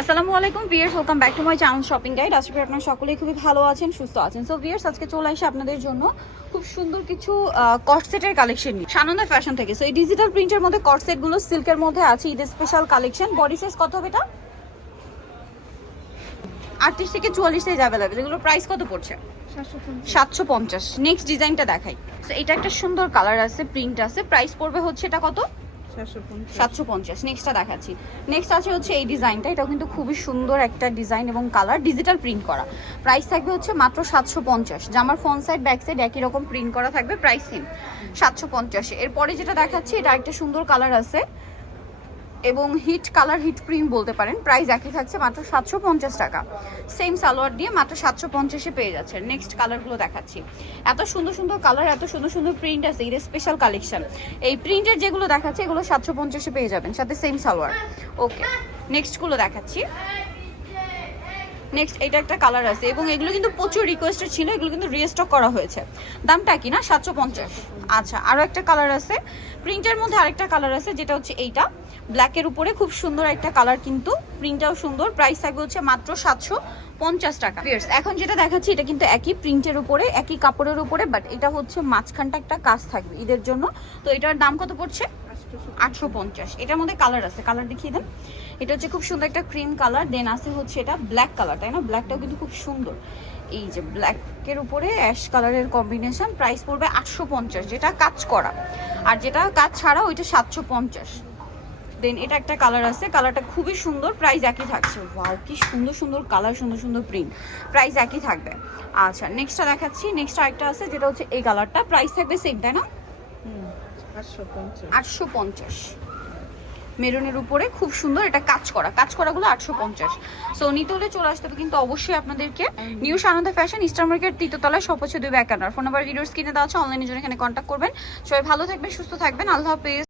আসসালামু আলাইকুম viewers, welcome back to my channel shopping guide. আশা করি আপনারা সকলেই খুবই ভালো আছেন, সুস্থ আছেন। সো ভিউয়ার্স, আজকে চলে আসে আপনাদের জন্য খুব সুন্দর কিছু কটসেটের কালেকশন নিয়ে সানন্দা ফ্যাশন থেকে। সো এই ডিজিটাল প্রিন্টের মধ্যে কটসেট গুলো সিল্কের মধ্যে আছে, ঈদের স্পেশাল কালেকশন। বডি সাইজ কত হবে এটা? 38 থেকে 44 সাইজ অ্যাভেলেবেল। এগুলো প্রাইস কত পড়ছে? 750। নেক্সট ডিজাইনটা দেখাই। সো এটা একটা সুন্দর কালার আছে, প্রিন্ট আছে, প্রাইস পড়বে হচ্ছে এটা কত? 750। নেক্সটটা দেখাচ্ছি। নেক্সট আছে হচ্ছে এই ডিজাইনটা, এটাও কিন্তু খুবই সুন্দর একটা ডিজাইন এবং কালার, ডিজিটাল প্রিন্ট করা। প্রাইস থাকবে হচ্ছে মাত্র 750। জামার ফ্রন্ট সাইড ব্যাক সাইড একই রকম প্রিন্ট করা থাকবে, প্রাইস সেম 750। এরপরে যেটা দেখাচ্ছি এটা একটা সুন্দর কালার আছে এবং হিট কালার, হিট প্রিন্ট বলতে পারেন। প্রাইস একই থাকছে মাত্র 750 টাকা। সেম সালোয়ার দিয়ে মাত্র 750-এ পেয়ে যাচ্ছে। নেক্সট কালারগুলো দেখাচ্ছি। এত সুন্দর সুন্দর কালার, এত সুন্দর সুন্দর প্রিন্ট আছে, এর স্পেশাল কালেকশন। এই প্রিন্টের যেগুলো দেখাচ্ছে এগুলো 750-এ পেয়ে যাবেন, সাথে সেম সালোয়ার। ওকে, নেক্সটগুলো দেখাচ্ছি। নেক্সট এটা একটা কালার আছে এবং এগুলো কিন্তু প্রচুর রিকোয়েস্টেড ছিল, এগুলো কিন্তু রিস্টক করা হয়েছে। দামটা কি না? 750। আচ্ছা, আরও একটা কালার আছে প্রিন্টের মধ্যে, আরেকটা কালার আছে যেটা হচ্ছে এইটা ব্ল্যাকের উপরে, খুব সুন্দর একটা কালার, কিন্তু প্রিন্টটাও সুন্দর। প্রাইস থাকবে হচ্ছে মাত্র 750 টাকা। এখন যেটা দেখাচ্ছি এটা কিন্তু একই প্রিন্টের উপরে, একই কাপড়ের উপরে, বাট এটা হচ্ছে মাঝখানটা একটা কাজ থাকবে ঈদের জন্য। তো এটার দাম কত পড়ছে? 850। এটার মধ্যে কালার আছে, কালার দেখিয়ে দেন। এটা হচ্ছে খুব সুন্দর একটা ক্রিম কালার, দেন আছে হচ্ছে এটা ব্ল্যাক কালার, তাই না? ব্ল্যাকটাও কিন্তু খুব সুন্দর। এই যে ব্ল্যাকের উপরে অ্যাশ কালারের কম্বিনেশন, প্রাইস পড়বে 850, যেটা কাজ করা। আর যেটা কাজ ছাড়া ওইটা 750। দেন এটা একটা কালার আছে, কালারটা খুবই সুন্দর, প্রাইস একই থাকছে। ওয়াও, কি সুন্দর সুন্দর কালার, সুন্দর সুন্দর প্রিন্ট, প্রাইস একই থাকবে। আচ্ছা, নেক্সটটা দেখাচ্ছি। নেক্সট আরেকটা আছে যেটা হচ্ছে এই কালারটা, প্রাইস থাকবে সেম, তাই না? 850। মেরুনের উপরে খুব সুন্দর, এটা কাজ করা, কাজ করাগুলো 850। সো নিতে হলে চলে আসতে হবে কিন্তু অবশ্যই আপনাদেরকে new Sananda fashion, Easter market, তৃতীয়তলায়, সব হচ্ছে 2 ব্যাকানার। ফোন নাম্বার ভিডিওর স্ক্রিনে দেওয়া আছে, অনলাইনের জন্য এখানে কন্ট্যাক্ট করবেন। সবাই ভালো থাকবেন, সুস্থ থাকবেন, আল্লাহ হাফেজ।